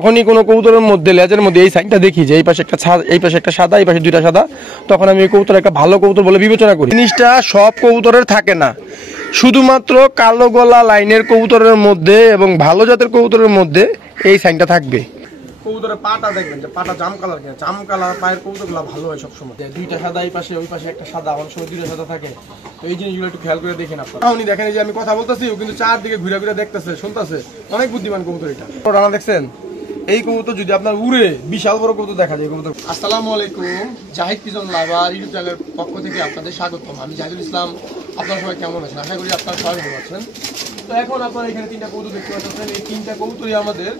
যখনই কোনো কবুতরের মধ্যে লেজের মধ্যে এই সাইনটা দেখি যে এই পাশে একটা সাদা, এই পাশে দুইটা সাদা, তখন আমি এই কবুতর একটা ভালো কবুতর বলে বিবেচনা করি। জিনিসটা সব কবুতরের থাকে না, শুধুমাত্র কালো গলা লাইনের কবুতরের মধ্যে এবং ভালো জাতের কবুতরের মধ্যে এই সাইনটা থাকবে। কবুতরের পাটা দেখবেন যে পাটা জাম কালার, কিনা জাম কালার পায়ের কবুতরগুলো ভালো হয় সবসময়। দুইটা সাদা এই পাশে, ওই পাশে একটা সাদা, অনেক সময় দুইটা সাদা থাকে। তো এই জিনিসগুলো একটু খেয়াল করে দেখেন আপনারা। উনি দেখেন যে আমি কথা বলতেছি, ও কিন্তু চারদিকে ঘুরে ঘুরে দেখতেছে, শুনতেছে। অনেক বুদ্ধিমান কবুতর এটা। রানা দেখছেন, এই কবুতর যদি আপনার উড়ে বিশাল বড় কবুতর দেখা যায় কবুতর। আসসালামু আলাইকুম, জাহিদ পিজন লাভার ইউটিউব চ্যানেলের পক্ষ থেকে আপনাদের স্বাগতম। আমি জাহিদুল ইসলাম। আপনারা সবাই কেমন আছেন? আশা করি আপনারা সবাই ভালো আছেন। তো এখন আপনারা এখানে তিনটা কবুতর দেখতে পাচ্ছেন। এই তিনটা কবুতরই আমাদের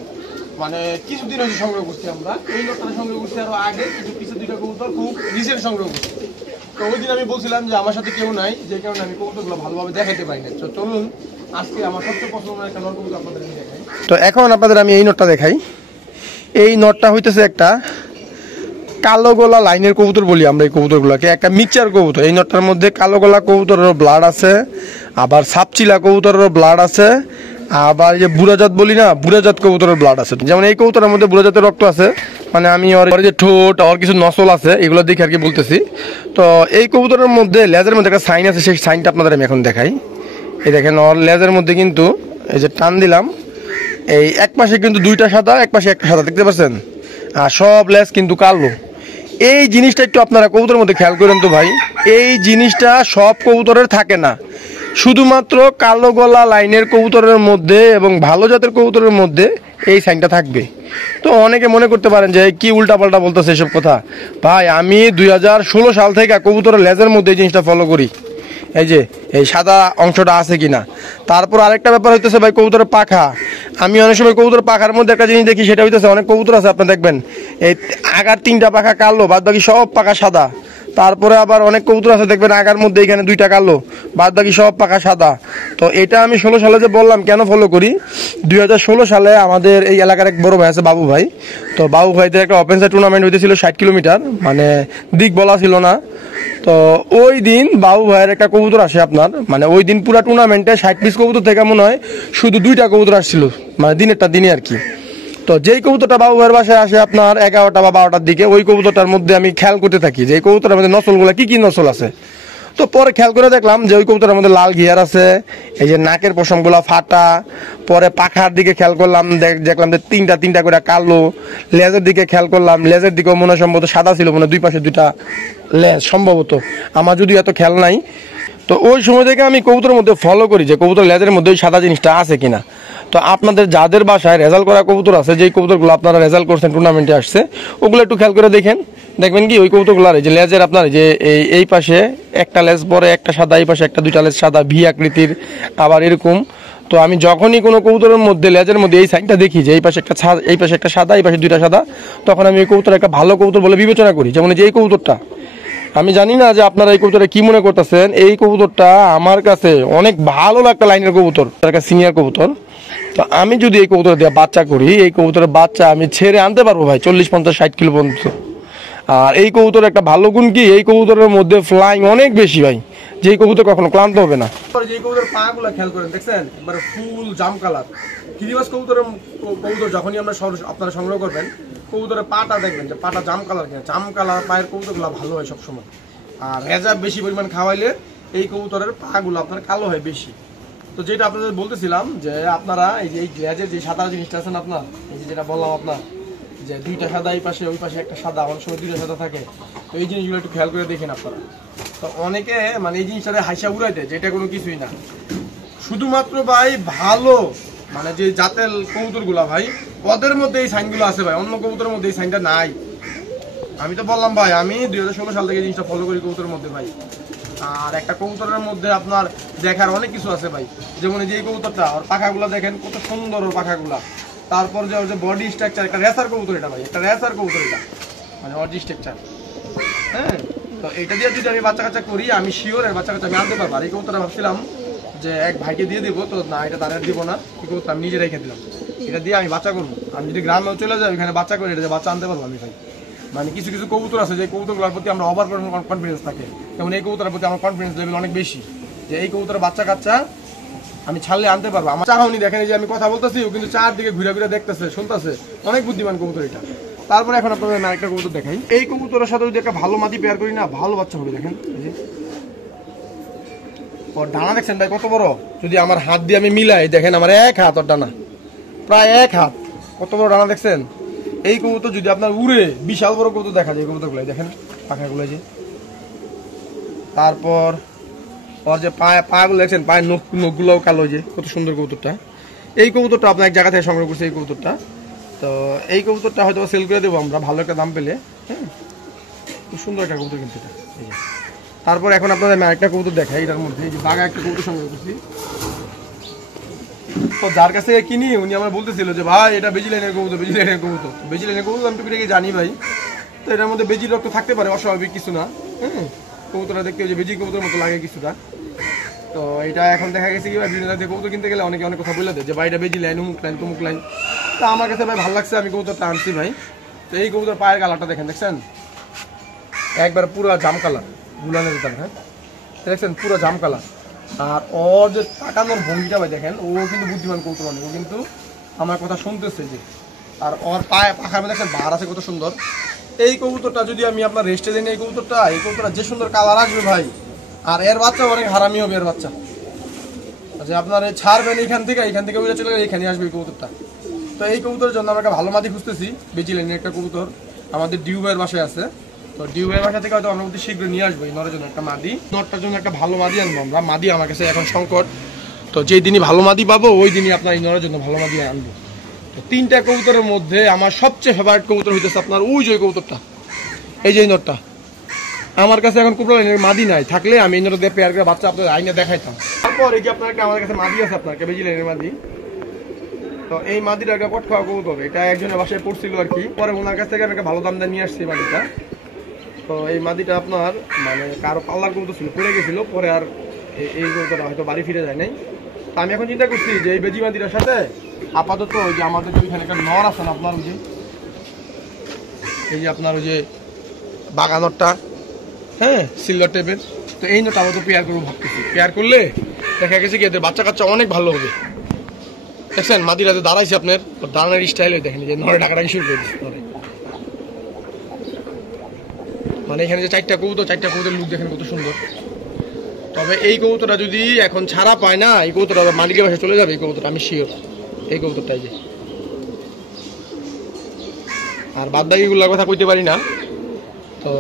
মানে কিছুদিন হয়েছে সংগ্রহ করছি আমরা। এই লোকটা সংগ্রহ করছি আরো আগে, কিছু কিছু দুইটা কবুতর খুব রিসেন্ট সংগ্রহ করছি। তো ওই দিন আমি বলছিলাম যে আমার সাথে কেউ নাই, যে কারণে আমি কবুতরগুলো ভালোভাবে দেখাতে পারি না। তো চলুন আজকে আমার সবচেয়ে পছন্দের একটা নর কবুতর আপনাদের দেখাই। তো এখন আপনাদের আমি এই নটটা দেখাই। এই নটটা হইতেছে একটা কালো গলা লাইনের কবুতর বলি আমরা এই কবুতরগুলোকে, একটা মিক্সচার কবুতর। এই নটটার মধ্যে কালো গলা কবুতরেরও ব্লাড আছে, আবার সাপচিলা কবুতরেরও ব্লাড আছে, আবার যে বুড়াজাত বলি না, বুড়াজাত কবুতরের ব্লাড আছে। যেমন এই কবুতরের মধ্যে বুড়াজাতের রক্ত আছে, মানে আমি ওর যে ঠোঁট আর কিছু নসল আছে এগুলো দেখে আর কি বলতেছি। তো এই কবুতরের মধ্যে লেজের মধ্যে একটা সাইন আছে, সেই সাইনটা আপনাদের আমি এখন দেখাই। এই দেখেন ওর লেজের মধ্যে কিন্তু এই যে টান দিলাম, এই এক পাশে কিন্তু দুইটা সাদা, এক পাশে একটা সাদা, দেখতে পাচ্ছেন? আর সব লেজ কিন্তু কালো। এই জিনিসটা একটু আপনারা কবুতরের মধ্যে খেয়াল করেন তো ভাই। এই জিনিসটা সব কবুতরের থাকে না, শুধুমাত্র কালো গলা লাইনের কবুতরের মধ্যে এবং ভালো জাতের কবুতরের মধ্যে এই সাইনটা থাকবে। তো অনেকে মনে করতে পারেন যে কি উল্টাপাল্টা বলতেছে এসব কথা। ভাই আমি 2016 সাল থেকে কবুতরের লেজের মধ্যে এই জিনিসটা ফলো করি, এই যে এই সাদা অংশটা আছে কিনা। তারপর আরেকটা ব্যাপার হইতেছে ভাই কবুতরের পাখা। আমি অনেক সময় কবুতরের পাখার মধ্যে একটা জিনিস দেখি, সেটা হইতেছে অনেক কবুতর আছে আপনারা দেখবেন এই আগার 3টা পাখা কালো, বাদ বাকি সব পাখা সাদা। তারপরে আবার অনেক কবুতর আছে দেখবেন আগার মধ্যে এখানে 2টা কালো, বাদ বাকি সব পাখা সাদা। তো এটা আমি 16 সালে যে বললাম কেন ফলো করি, 2016 সালে আমাদের এই এলাকার এক বড় ভাই আছে বাবু ভাই। তো বাবু ভাইদের একটা ওপেন সাইড টুর্নামেন্ট হইতেছিল 60 কিলোমিটার, মানে দিক বলা ছিল না। তো ওই দিন বাবু ভাইয়ের একটা কবুতর আসে আপনার, মানে ওই দিন পুরা টুর্নামেন্টে 60 পিস কবুতর থেকে মনে হয় শুধু 2টা কবুতর আসছিল, মানে দিনেরটা দিনে আর কি। তো যেই কবুতরটা বাবু ভাইয়ের বাসায় আসে আপনার 11টা বা 12টার দিকে, ওই কবুতরটার মধ্যে আমি খেয়াল করতে থাকি যে এই কবুতরের মধ্যে নসলগুলো কি কি নসল আছে। তো পরে খেয়াল করে দেখলাম যে ওই কবুতরের মধ্যে লাল ঘিয়ার আছে, এই যে নাকের পশমগুলো ফাটা। পরে পাখার দিকে খেয়াল করলাম, দেখলাম যে তিনটা করে কালো। লেজের দিকে খেয়াল করলাম, লেজের দিকেও মনে হয় সম্ভবত সাদা ছিল, মনে হয় 2 পাশে 2টা লেজ সম্ভবত, আমার যদি এত খেয়াল নাই। তো ওই সময় থেকে আমি কবুতরের মধ্যে ফলো করি যে কবুতর লেজের মধ্যে ওই সাদা জিনিসটা আছে কিনা। তো আপনাদের যাদের বাসায় রেজাল্ট করা কবুতর আছে, যেই কবুতরগুলো আপনারা রেজাল্ট করছেন টুর্নামেন্টে আসছে, ওগুলো একটু খেয়াল করে দেখবেন কি ওই কবুতরগুলার যে লেজের আপনার যে এই পাশে একটা লেজ পরে একটা সাদা, এই পাশে একটা 2টা লেজ সাদা ভি আকৃতির, আবার এরকম। তো আমি যখনই কোনো কবুতরের মধ্যে লেজের মধ্যে এই সাইনটা দেখি যে এই পাশে একটা সাদা, এই পাশে 2টা সাদা, তখন আমি এই কবুতর একটা ভালো কবুতর বলে বিবেচনা করি। যেমন যে এই কবুতরটা, আমি জানি না যে আপনারা এই কবুতরটা কি মনে করতেছেন, এই কবুতরটা আমার কাছে অনেক ভালো একটা লাইনের কবুতর, একটা সিনিয়র কবুতর। তো আমি যদি এই কবুতর দিয়ে বাচ্চা করি, এই কবুতরের বাচ্চা আমি ছেড়ে আনতে পারবো ভাই 40, 50, 60 কিলো পর্যন্ত। আর এই কবুতরের একটা ভালো গুণ কি, এই কবুতরের মধ্যে ফ্লাইং অনেক বেশি ভাই, যে কবুতর কখনো ক্লান্ত হবে না। যে কবুতর পা গুলা খেয়াল করেন, দেখছেন মানে ফুল জাম কালার। গিরিবাস কবুতর যখনই আপনারা সংগ্রহ করবেন, কবুতরের পাটা দেখবেন যে পাটা জাম কালার, কিনা জাম কালার পায়ের কবুতরগুলো ভালো হয় সবসময়। আর রেজা বেশি পরিমাণ খাওয়াইলে এই কবুতরের পাগুলো আপনার কালো হয় বেশি। তো যেটা আপনাদের বলতেছিলাম যে আপনারা এই যে এই লেজের যে সাদা জিনিসটা আছেন আপনার, এই যে যেটা বললাম আপনার যে 2টা সাদা, এই পাশে ওই পাশে একটা সাদা, অনেক সময় 2টা সাদা থাকে। তো এই জিনিসগুলো একটু খেয়াল করে দেখেন আপনারা। তো অনেকে মানে এই জিনিসটাতে হাসা উড়াই দেয়, যেটা কোনো কিছুই না। শুধুমাত্র ভাই ভালো মানে যে জাতের কবুতরগুলা ভাই, ওদের মধ্যে এই সাইনগুলো আছে ভাই, অন্য কবুতরের মধ্যে এই সাইনটা নাই। আমি তো বললাম ভাই আমি 2016 সাল থেকে এই জিনিসটা ফলো করি কবুতরের মধ্যে ভাই। আর একটা কবুতরের মধ্যে আপনার দেখার অনেক কিছু আছে ভাই। যেমন যে এই কবুতরটা, ওর পাখাগুলা দেখেন কত সুন্দর ওর পাখাগুলা। তারপর যে ওর যে বডি স্ট্রাকচার, একটা রেসার কবুতর এটা ভাই, একটা রেসার কবুতর এটা, মানে ওর স্ট্রাকচার। হ্যাঁ, তো এটা দিয়ে যদি আমি বাচ্চা কাচ্চা করি, আমি শিওর এর বাচ্চা কাচ্চা আমি আনতে পারবো। আর এই কবুতরটা ভাবছিলাম যে এক ভাইকে দিয়ে দিব, তো না এটা তাদের দিব না, কি কবুতর আমি নিজে রেখে দিলাম। এটা দিয়ে আমি বাচ্চা করবো। আমি যদি গ্রামেও চলে যাই, ওইখানে বাচ্চা করে এটা বাচ্চা আনতে পারবো আমি ভাই। মানে কিছু কিছু কবুতর আছে যে কবুতরগুলোর প্রতি আমরা ওভার কনফিডেন্স থাকে, যেমন এই কবুতরের প্রতি আমার কনফিডেন্স লেভেল অনেক বেশি, যে এই কবুতরের বাচ্চা কাচ্চা আমি ছাড়লে আনতে পারবো। আমার চাহনি দেখেন যে আমি কথা বলতেছি, ও কিন্তু চারদিকে ঘুরে ঘুরে দেখতেছে, শুনতেছে, অনেক বুদ্ধিমান কবুতর এটা। তারপরে এখন আপনাদের আরেকটা কবুতর দেখাই। এই কবুতরের সাথে যদি একটা ভালো মাদি পেয়ার করি না, ভালো বাচ্চা হবে। দেখেন এই যে ওর ডানা দেখছেন ভাই কত বড়, যদি আমার হাত দিয়ে আমি মিলাই দেখেন আমার 1 হাত ওর ডানা, প্রায় 1 হাত, কত বড় ডানা দেখছেন। এই কবুতর যদি আপনার উড়ে বিশাল বড় কবুতর দেখা যায়, কবুতরগুলো দেখেন পাখাগুলো যে। তারপর ওর যে পাগুলো দেখছেন, পায়ের নখগুলোও কালো, যে কত সুন্দর কবুতরটা। এই কবুতরটা আপনার এক জায়গা থেকে সংগ্রহ করছে এই কবুতরটা। তো এই কবুতরটা হয়তো সেল করে দেবো আমরা ভালো একটা দাম পেলে। হ্যাঁ, খুব সুন্দর একটা কবুতর কিন্তু এটা। এই যে তারপর এখন আপনাদের আমি আরেকটা কবুতর দেখাই, এটার মধ্যে এই যে বাঘা একটা কবুতর সংগ্রহ করছি। তো যার কাছে কিনি উনি আমার বলতেছিল যে ভাই এটা বেজি লাইনের কবুতর, বেজি লাইনের কবুতর। বেজি লাইনের কবুতর আমি টুকিটাকি জানি ভাই। তো এটার মধ্যে বেজির রক্ত থাকতে পারে, অস্বাভাবিক কিছু না। হ্যাঁ, কবুতরটা দেখতে যে বেজি কবুতরের মতো লাগে কিছুটা। তো এটা এখন দেখা গেছে কি ভাই, বিভিন্ন জায়গায় কবুতর কিনতে গেলে অনেকে অনেক কথা বলে দেয় যে ভাই এটা বেজি লাইন, অমুক লাইন, তমুক লাইন। তো আমার কাছে ভাই ভালো লাগছে, আমি কবুতরটা আনছি ভাই। তো এই কবুতর পায়ের কালারটা দেখেন, দেখছেন একবার পুরো জাম কালার, গুলানের ভিতরে। হ্যাঁ দেখছেন পুরো জাম কালার। আর ওর যে তাকানোর ভঙ্গিটা ভাই দেখেন, ও কিন্তু বুদ্ধিমান কবুতর অনেক, ও কিন্তু আমার কথা শুনতেছে যে। আর ওর পায়ে পাখার মধ্যে দেখছেন বার আছে কত সুন্দর। এই কবুতরটা যদি আমি আপনার রেস্টে দিই, এই কবুতরটা যে সুন্দর কালার আসবে ভাই, আর এর বাচ্চা অনেক হারামি হবে এর বাচ্চা। আচ্ছা আপনার ছাড়বেন এইখান থেকে উড়ে চলে গেলে এখানে আসবে এই কবুতরটা। তো এই কবুতরের জন্য আমরা একটা ভালো মাদি খুঁজতেছি, বেজি লাইনের একটা কবুতর আমাদের ডিউ ভাইয়ের বাসায় আছে। তো ডিউ ভাইয়ের বাসা থেকে হয়তো আমরা অতি শীঘ্র নিয়ে আসবো এই নরের জন্য একটা মাদি। নরটার জন্য একটা ভালো মাদি আনবো আমরা, মাদি আমার কাছে এখন সংকট। তো যেই দিনই ভালো মাদি পাবো ওই দিনই আপনার এই নরের জন্য ভালো মাদি আনবো। তো 3টা কবুতরের মধ্যে আমার সবচেয়ে ফেভারিট কবুতর হইতেছে আপনার ওই যে কবুতরটা, এই যে নরটা। আমার কাছে এখন কোবরা লাইনের মাদি নাই, থাকলে আমি এই নরটা দিয়ে পেয়ার করে বাচ্চা আপনাদের আইনে দেখাইতাম। তারপর এই যে আপনার আমার কাছে মাদি আছে, আপনার বেজি লাইনের মাদি। তো এই মাদিটা একটা পট খাওয়া কবুতর, এটা একজনের বাসায় পড়ছিল আর কি, পরে ওনার কাছ থেকে আমি একটা ভালো দাম দিয়ে নিয়ে আসছি মাদিটা। তো এই মাদিটা আপনার মানে কারো পাল্লার কবুতর ছিল, পড়ে গেছিল, পরে আর এই কবুতরটা হয়তো বাড়ি ফিরে যায় নাই। তো আমি এখন চিন্তা করছি যে এই বেজি মাদিটার সাথে আপাতত ওই যে আমাদের যে ওইখানে একটা নর আছে না আপনার, ওই যে এই যে আপনার ওই যে বাগানরটা, হ্যাঁ সিলভার টাইপের। তো এই নটা আপাতত পেয়ার করবো ভাবতেছি, পেয়ার করলে দেখা গেছে কি এদের বাচ্চা কাচ্চা অনেক ভালো হবে। দেখছেন মাদিরাতে দাঁড়াইছে, আপনার দাঁড়ানোর স্টাইল দেখেন যে নরে ডাকাটাকি শুরু করে দিচ্ছে নরে। মানে এখানে যে 4টা কবুতর লুক দেখেন কত সুন্দর। তবে এই কবুতরটা যদি এখন ছাড়া পায় না, এই কবুতরটা মালিকের বাসায় চলে যাবে, এই কবুতরটা আমি শিওর, এই কবুতরটাই যে। আর বাদ বাকিগুলোর কথা কইতে পারি না। তো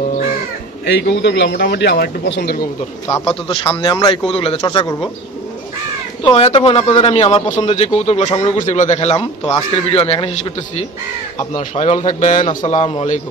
এই কবুতরগুলো মোটামুটি আমার একটু পছন্দের কবুতর। তো আপাতত সামনে আমরা এই কবুতরগুলোতে চর্চা করব। তো এতক্ষণ আপনাদের আমি আমার পছন্দের যে কবুতরগুলো সংগ্রহ করছি এগুলো দেখালাম। তো আজকের ভিডিও আমি এখানে শেষ করতেছি। আপনারা সবাই ভালো থাকবেন, আসসালামু আলাইকুম।